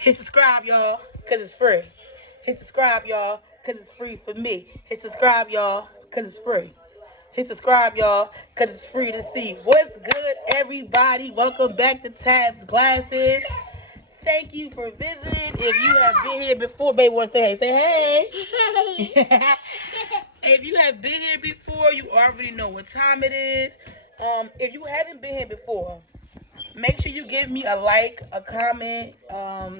Hit subscribe, y'all, because it's free. Hit subscribe, y'all, because it's free for me. Hit subscribe, y'all, because it's free. Hit subscribe, y'all, because it's free to see. What's good, everybody? Welcome back to Tabs Glasses. Thank you for visiting. If you have been here before, baby, want to say hey. Say hey. If you have been here before, you already know what time it is. If you haven't been here before, make sure you give me a like, a comment,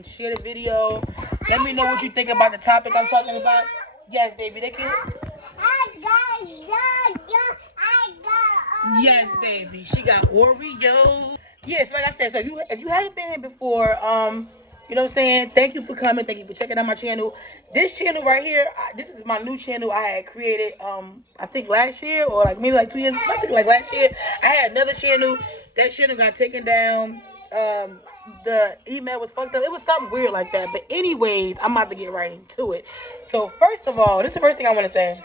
share the video. Let me know what you think about the topic I'm talking about. Yes, baby, they can. Yes, baby, she got Oreos. Yes, like I said, so if you haven't been here before, you know what I'm saying? Thank you for coming. Thank you for checking out my channel. This channel right here, this is my new channel I had created, I think last year or like maybe like 2 years. I think like last year. I had another channel. That channel got taken down. The email was fucked up. It was something weird like that. But anyways, I'm about to get right into it. So first of all, this is the first thing I want to say.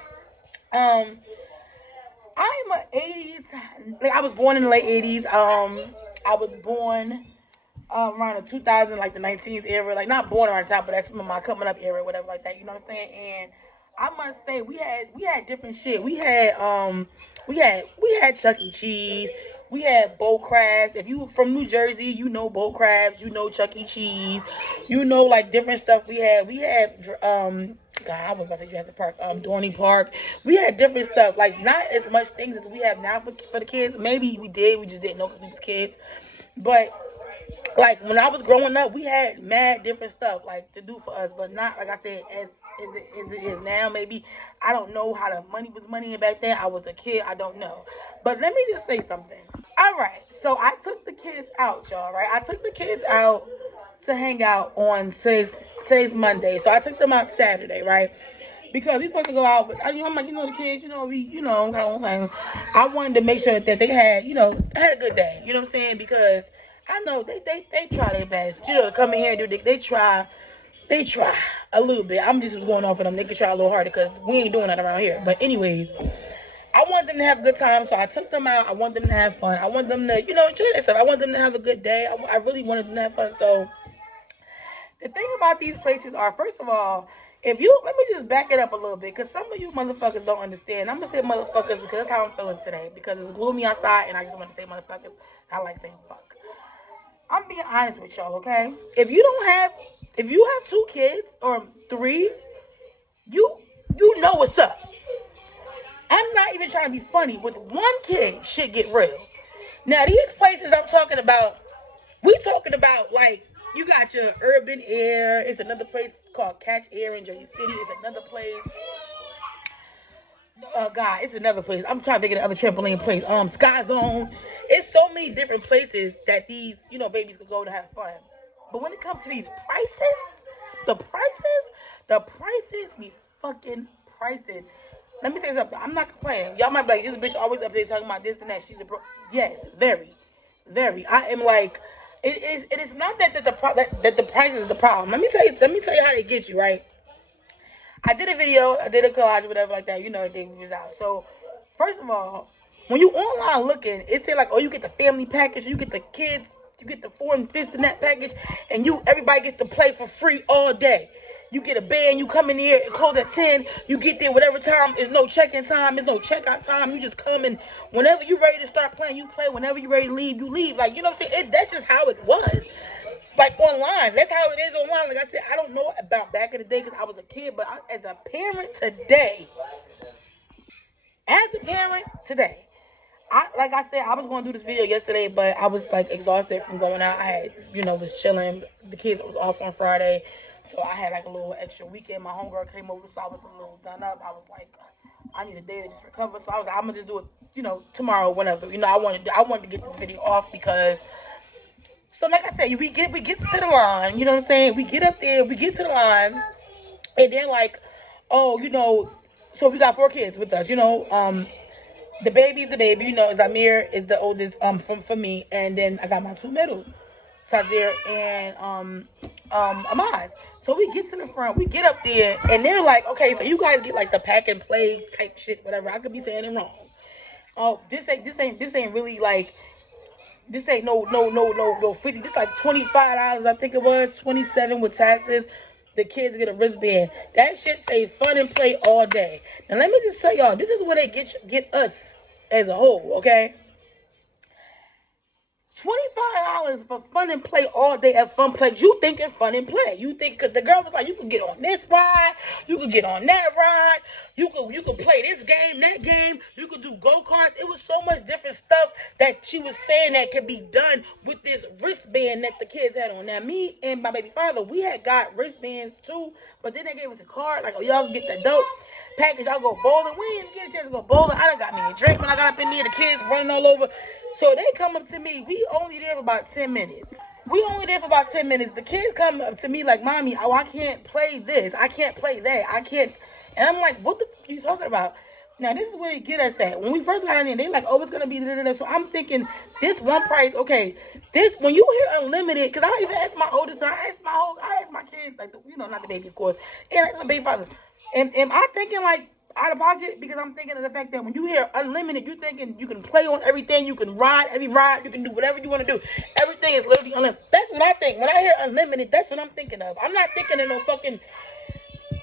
I'm a 80s. Like I was born in the late 80s. I was born around the 2000, like the 19th era. Like not born around the time, but that's my coming up era, whatever like that. You know what I'm saying? And I must say we had different shit. We had Chuck E. Cheese. We had Bo Crabs. If you from New Jersey, you know Bo Crabs. You know Chuck E. Cheese. You know like different stuff. We had God, I was about to say Jurassic Park, Dorney Park. We had different stuff, like not as much things as we have now for the kids. Maybe we did, we just didn't know because we was kids. But like when I was growing up, we had mad different stuff like to do for us, but not like I said as it is now. Maybe I don't know how the money was money back then. I was a kid, I don't know. But let me just say something. All right, so I took the kids out, y'all. Right, I took the kids out to hang out on today's Monday, so I took them out Saturday, right? Because we supposed to go out, but I'm like, the kids, I wanted to make sure that they had, had a good day. You know what I'm saying? Because I know they try their best, to come in here and do. They try a little bit. I'm just going off of them. They can try a little harder because we ain't doing that around here. But anyways, I want them to have a good time, so I took them out. I want them to have fun. I want them to, enjoy themselves. I want them to have a good day. I really wanted them to have fun. So the thing about these places are, first of all, let me just back it up a little bit, because some of you motherfuckers don't understand. I'm going to say motherfuckers because that's how I'm feeling today, because it's gloomy outside, and I just want to say motherfuckers. I like saying fuck. I'm being honest with y'all, okay? If you have 2 kids, or 3, you know what's up. I'm not even trying to be funny. With 1 kid, shit get real. Now, these places I'm talking about, we talking about, like, you got your Urban Air. It's another place called Catch Air in Jersey City. It's another place. God, it's another place. I'm trying to think of the other trampoline place. Sky Zone. It's so many different places that these, babies could go to have fun. But when it comes to these prices, the prices be fucking pricing. Let me say something. I'm not complaining. Y'all might be like, this bitch always up there talking about this and that. She's a yes, very, very. I am like, it is not that the price is the problem. Let me tell you how they get you, right? I did a video, I did a collage, whatever like that. The day was out. So first of all, when you online looking, it say like, oh, you get the family package, you get the kids, you get the 4 and 5th in that package, and everybody gets to play for free all day. You get a band, you come in here, it close at 10, you get there whatever time, there's no check-in time, there's no checkout time, you just come and whenever you're ready to start playing, you play, whenever you're ready to leave, you leave. Like, you know what I'm saying? That's just how it was. Like online, that's how it is online. Like I said, I don't know about back in the day because I was a kid, but as a parent today, like I said, I was going to do this video yesterday, but I was like exhausted from going out. I had, was chilling. The kids was off on Friday, so I had like a little extra weekend. My homegirl came over, so I was a little done up. I was like, I need a day to just recover. So I was like, I'm gonna just do it, tomorrow, whenever. I wanted to get this video off because. So like I said, we get to the line, you know what I'm saying? We get up there, we get to the line, and then like, oh, so we got 4 kids with us, the baby's the baby, Zamir is the oldest for me, and then I got my 2 middle, Tazir and Amaz. So we get to the front, we get up there, and they're like, okay, so you guys get like the pack and play type shit, whatever. I could be saying it wrong. Oh, this ain't really like. This ain't no 50. This like $25, I think it was, 27 with taxes. The kids get a wristband. That shit say fun and play all day. Now let me just tell y'all, this is where they get us as a whole, okay? $25 for fun and play all day at Fun Play. You thinking fun and play. You think, because the girl was like, you could get on this ride, you could get on that ride, you could play this game, that game, you could do go-karts. It was so much different stuff that she was saying that could be done with this wristband that the kids had on. Now, me and my baby father, we had got wristbands too, but then they gave us a card, like, oh, y'all can get the dope package, y'all go bowling. We didn't get a chance to go bowling. I done got me a drink when I got up in there, the kids running all over. So they come up to me. We only there for about 10 minutes. The kids come up to me like, Mommy, oh, I can't play this. I can't play that. I can't. And I'm like, what the f are you talking about? Now, this is where they get us at. When we first got in there, they like, oh, it's going to be da-da-da. So I'm thinking, this one price, okay, this, when you hear unlimited, because I even asked my oldest son, I asked my kids, like, not the baby, of course, and I asked my baby father, am I thinking, like, out of pocket? Because I'm thinking of the fact that when you hear unlimited, you're thinking you can play on everything, you can ride every ride, you can do whatever you want to do. Everything is literally unlimited. That's what I think. When I hear unlimited, that's what I'm thinking of. I'm not thinking of no fucking,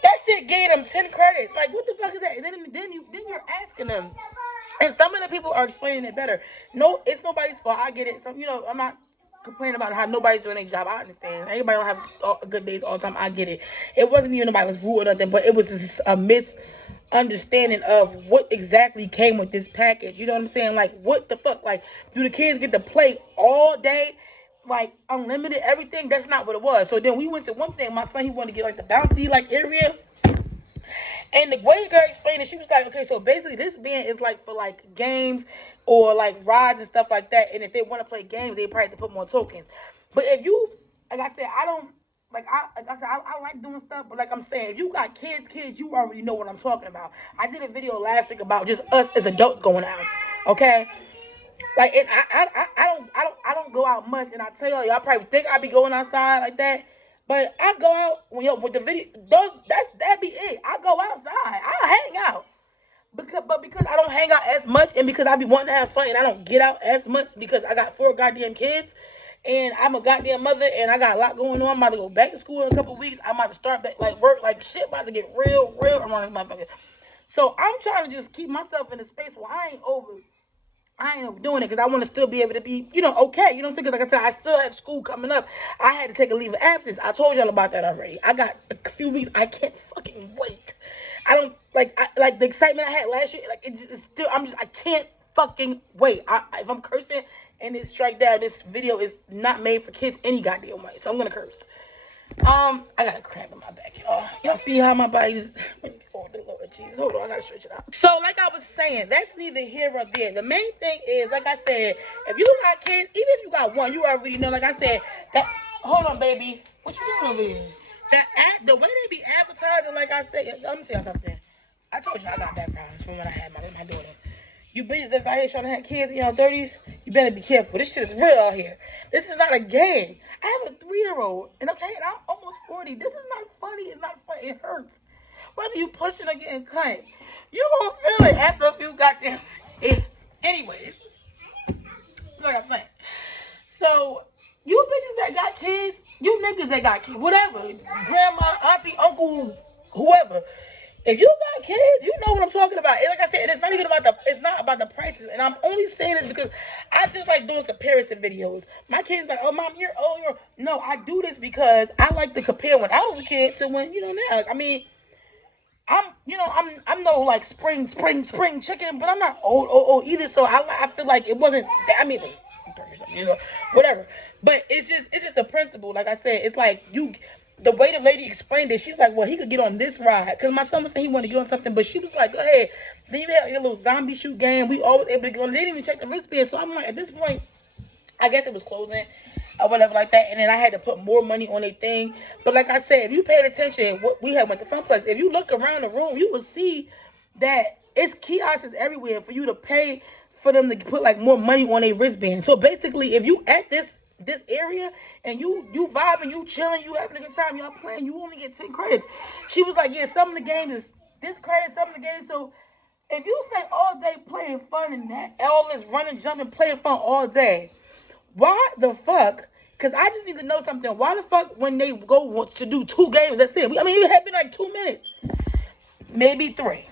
that shit gave them 10 credits. Like, what the fuck is that? And then you're asking them. And some of the people are explaining it better. No, it's nobody's fault. I get it. I'm not complaining about how nobody's doing their job. I understand. Everybody don't have good days all the time. I get it. It wasn't even nobody was rude or nothing, but it was just a misunderstanding of what exactly came with this package. You know what I'm saying? Like, what the fuck? Like, do the kids get to play all day? Like, unlimited everything? That's not what it was. So then we went to one thing. My son, he wanted to get like the bouncy like area. And the way the girl explained it, she was like, okay, so basically this band is like for like games or like rides and stuff like that. And if they want to play games, they probably have to put more tokens. But if you, like I said, I like doing stuff, but like I'm saying, if you got kids, you already know what I'm talking about. I did a video last week about just us as adults going out, okay? Like, and I don't go out much, and I tell y'all probably think I be going outside like that. But I go out with the video. That be it. I go outside. I hang out because I don't hang out as much, and because I be wanting to have fun, and I don't get out as much because I got 4 goddamn kids, and I'm a goddamn mother, and I got a lot going on. I'm about to go back to school in a couple of weeks. I'm about to start back like work, like shit about to get real around this motherfucker. So I'm trying to just keep myself in a space where I ain't overdoing it because I want to still be able to be, okay. You know what I'm saying? Because like I said, I still have school coming up. I had to take a leave of absence. I told y'all about that already. I got a few weeks. I can't fucking wait. I don't, like the excitement I had last year, like, it's still, I can't fucking wait. If I'm cursing and it's strike down, this video is not made for kids any goddamn way. So I'm going to curse. I got a cramp in my back, y'all. Y'all see how my body just, oh, the Lord Jesus. Hold on, I gotta stretch it out. So, like I was saying, that's neither here or there. The main thing is, like I said, if you got kids, even if you got one, you already know, like I said, that, hold on, baby. What you doing over here? The way they be advertising, like I said, let me tell you something. I told you I got backgrounds from when I had my daughter. You bitches that's out here trying to have kids in your 30s, you better be careful. This shit is real out here. This is not a game. I have a 3-year-old, and okay, and I'm almost 40. This is not funny. It's not funny. It hurts. Whether you pushing or getting cut, you gonna feel it after a few goddamn hits. Anyways, like I'm saying. So, you bitches that got kids, you niggas that got kids, whatever, grandma, auntie, uncle, whoever. If you got kids, you know what I'm talking about. And like I said, it's not about the prices. And I'm only saying this because I just like doing comparison videos. My kids like, oh, Mom, you're old. No, I do this because I like to compare when I was a kid to when, now. Like, I mean, I'm no like spring chicken, but I'm not old either. So I feel like it wasn't, I mean, whatever. But it's just the principle. Like I said, it's like the way the lady explained it, she's like, well, he could get on this ride. Because my son was saying he wanted to get on something, but she was like, go ahead. Then you had your little zombie shoot game. We always able to go on. They didn't even check the wristband. So I'm like, at this point, I guess it was closing or whatever like that. And then I had to put more money on a thing. But like I said, if you paid attention, what we had went to Funplex, if you look around the room, you will see that it's kiosks everywhere for you to pay for them to put like more money on a wristband. So basically, if you at this area and you vibing, you chilling, you having a good time, y'all playing, you only get 10 credits. She was like, yeah, some of the games is this credit, some of the games. So if you say all day playing fun and that, all this running, jumping, playing fun all day, Why the fuck? Because I just need to know something. Why the fuck when they go to do 2 games, that's it. I mean, it had been like 2 minutes. Maybe 3.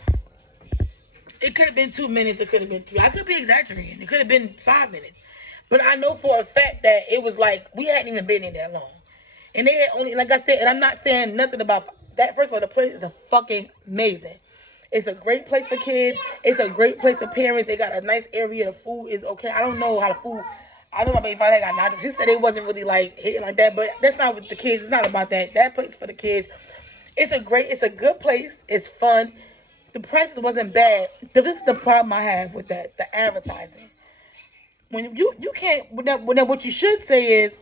It could have been 2 minutes. It could have been 3. I could be exaggerating. It could have been 5 minutes. But I know for a fact that it was like, we hadn't even been in that long. And they had only, like I said, and I'm not saying nothing about that. First of all, the place is fucking amazing. It's a great place for kids. It's a great place for parents. They got a nice area. The food is okay. I don't know how the food, I know my baby father got nachos. She said they wasn't really like hitting like that, but that's not with the kids. It's not about that. That place for the kids. It's a good place. It's fun. The prices wasn't bad. This is the problem I have with that, the advertising. When you can't, what you should say is,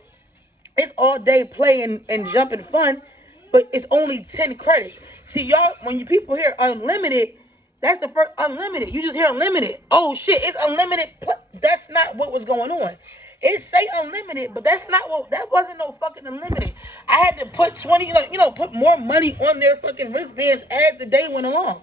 it's all day play and jumping fun, but it's only 10 credits. See, y'all, when you people hear unlimited, that's the first unlimited. You just hear unlimited. Oh shit, it's unlimited. That's not what was going on. It say unlimited, but that wasn't no fucking unlimited. I had to put 20, put more money on their fucking wristbands as the day went along.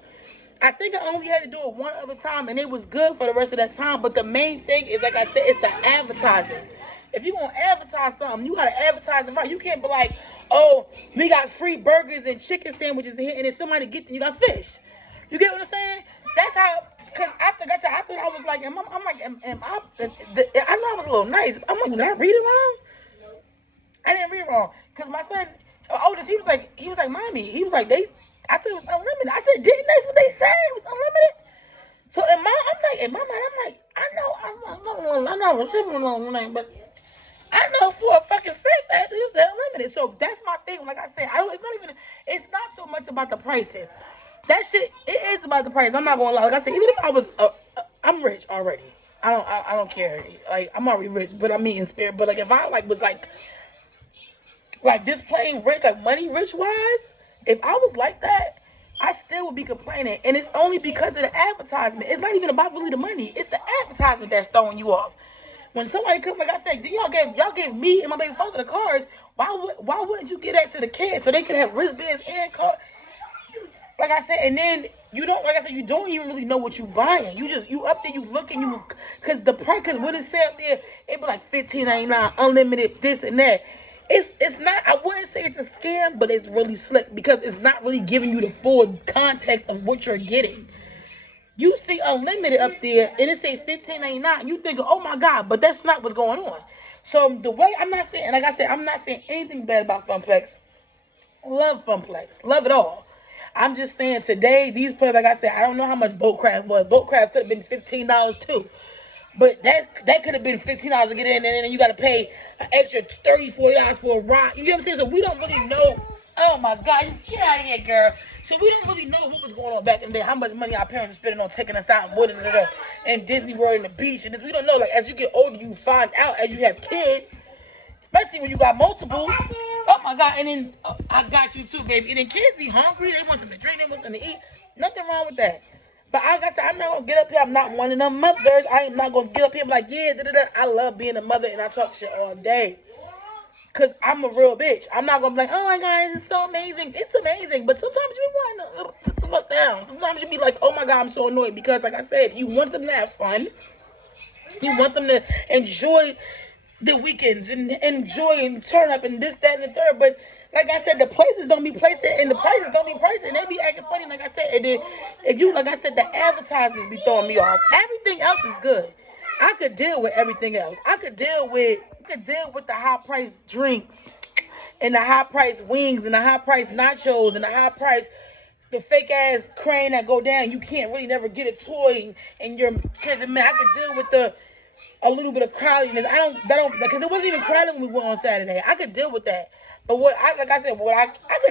I think I only had to do it one other time, and it was good for the rest of that time. But the main thing is, like I said, it's the advertising. If you're going to advertise something, you got to advertise it right. You can't be like, oh, we got free burgers and chicken sandwiches here, and then somebody get them, you got fish. You get what I'm saying? That's how, because I thought I was like, I know I was a little nice. I'm like, did I read it wrong? I didn't read it wrong. Because my son, oldest, he was like, Mommy, he was like, I thought it was unlimited. I said, didn't that's what they said? It was unlimited. So in my mind, I'm like, I know, but I know for a fucking fact that it's unlimited. So that's my thing. Like I said, it's not so much about the prices. That shit, it is about the price. I'm not gonna lie. Like I said, even if I was, I'm rich already. I don't care. Like, I'm already rich, but I mean in spirit. But like, if I was like this plain rich, like money rich wise, if I was like that, I still would be complaining. And it's only because of the advertisement. It's not even about really the money. It's the advertisement that's throwing you off. When somebody comes, like I said, y'all gave me and my baby father the cars. Why wouldn't you give that to the kids so they could have wristbands and cars? Like I said, and then you don't even really know what you buying. You up there, you looking, cause the price, cause what it said up there, it be like $15.99, unlimited, this and that. It's not, I wouldn't say it's a scam, but it's really slick because it's not really giving you the full context of what you're getting. You see unlimited up there and it say $15.99. You think, oh my God, but that's not what's going on. So the way, I'm not saying, like I said, I'm not saying anything bad about Funplex. Love Funplex. Love it all. I'm just saying today, these places, like I said, I don't know how much Boatcraft was. Boatcraft could have been $15 too. But that could have been $15 to get in, and then you got to pay an extra $30, $40 for a ride. You know what I'm saying? So we don't really know. Oh my God, get out of here, girl. So we didn't really know what was going on back in the day, how much money our parents were spending on taking us out and Disney World and the beach. And this, we don't know. Like, as you get older, you find out as you have kids, especially when you got multiple. Oh my God. And then I got you too, baby. And then kids be hungry. They want something to drink. They want something to eat. Nothing wrong with that. But like I said, I'm not going to get up here. I'm not one of them mothers. I am not going to get up here and be like, yeah, I love being a mother and I talk shit all day. Because I'm a real bitch. I'm not going to be like, oh my God, this is so amazing. It's amazing. But sometimes you be wanting to look down. Sometimes you be like, oh my God, I'm so annoyed. Because like I said, you want them to have fun. You want them to enjoy the weekends and enjoy and turn up and this, that, and the third. But like I said, the places don't be placing and the prices don't be pricing. They be acting funny, like I said. And then like I said, the advertisements be throwing me off. Everything else is good. I could deal with everything else. I could deal with the high priced drinks and the high priced wings and the high priced nachos and the high priced the fake ass crane that go down. You can't really never get a toy and your kids. I mean, I could deal with a little bit of crowdiness. Because it wasn't even crowded when we went on Saturday. I could deal with that. But I could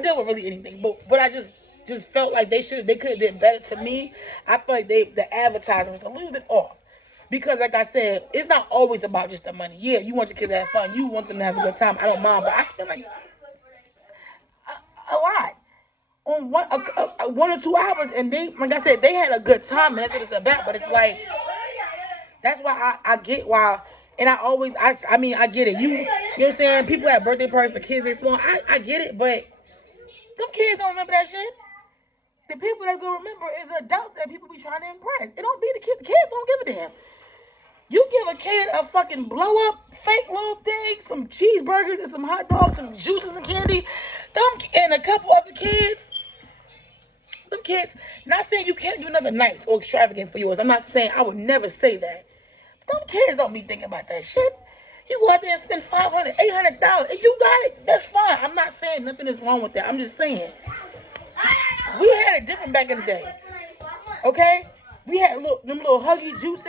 deal with really anything. But I just felt like they could have did better to me. I feel like the advertising was a little bit off. Because like I said, it's not always about just the money. Yeah, you want your kids to have fun. You want them to have a good time. I don't mind. But I spend like a lot on 1 or 2 hours. And they, like I said, they had a good time. And that's what it's about. But it's like, that's why I get why, and I get it. You know what I'm saying? People have birthday parties for kids, they small. I get it, but them kids don't remember that shit. The people that's gonna remember is adults that people be trying to impress. It don't be the kids. The kids don't give a damn. You give a kid a fucking blow up fake little thing, some cheeseburgers and some hot dogs, some juices and candy, and a couple other kids. Them kids, not saying you can't do nothing nice or extravagant for yours. I'm not saying, I would never say that. Them kids don't be thinking about that shit. You go out there and spend $500, $800. If you got it, that's fine. I'm not saying nothing is wrong with that. I'm just saying we had it different back in the day. Okay, we had them little huggy juices.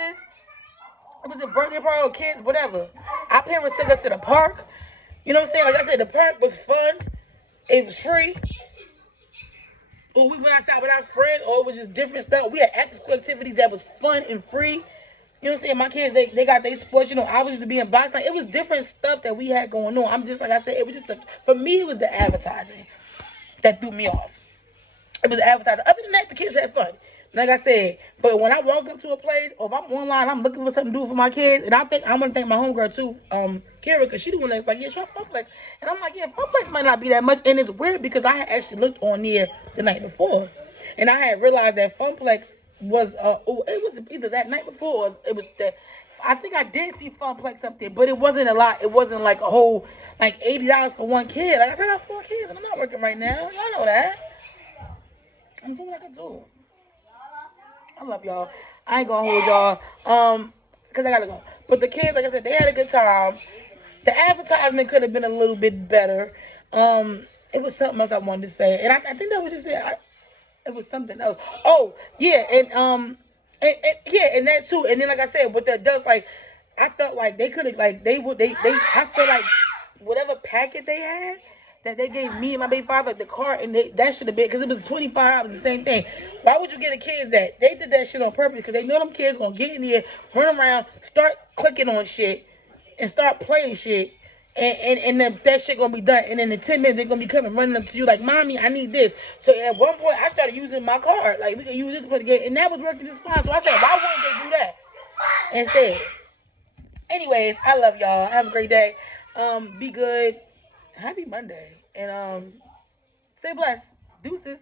It was a birthday party, kids, whatever. Our parents took us to the park. You know what I'm saying? Like I said, the park was fun. It was free. Or we went outside with our friends, or it was just different stuff. We had after school activities that was fun and free. You know what I'm saying? My kids, they got their sports. You know, I was used to be in boxing. It was different stuff that we had going on. I'm just, like I said, it was just, for me, it was the advertising that threw me off. It was advertising. Other than that, the kids had fun. Like I said, but when I walk up to a place, or if I'm online, I'm looking for something to do for my kids, and I'm gonna thank my homegirl too, Kara, because she the one that's like, yeah, try Funplex. And I'm like, yeah, Funplex might not be that much. And it's weird because I had actually looked on there the night before, and I had realized that Funplex was, it was either that night before, or it was that, I think I did see Funplex up there, but it wasn't a lot. It wasn't like a whole, like $80 for one kid. Like I said, I got 4 kids, and I'm not working right now. Y'all know that. I'm doing what I can do. I love y'all. I ain't gonna hold y'all. Cause I gotta go. But the kids, like I said, they had a good time. The advertisement could have been a little bit better. It was something else I wanted to say, and I think that was just it. It was something else. Oh yeah, and yeah, and that too. And then like I said, with the adults, like I felt like they could have, like they I feel like whatever packet they had, that they gave me and my baby father, the car, and that should have been, because it was $25, the same thing. Why would you get the kids that? They did that shit on purpose because they know them kids gonna get in here, run around, start clicking on shit, and start playing shit, and then that shit gonna be done. And then in 10 minutes, they're gonna be coming running up to you like, Mommy, I need this. So at one point, I started using my card. Like, we can use this to play the game, and that was working just fine. So I said, why wouldn't they do that instead? Anyways, I love y'all. Have a great day. Be good. Happy Monday. And stay blessed. Deuces.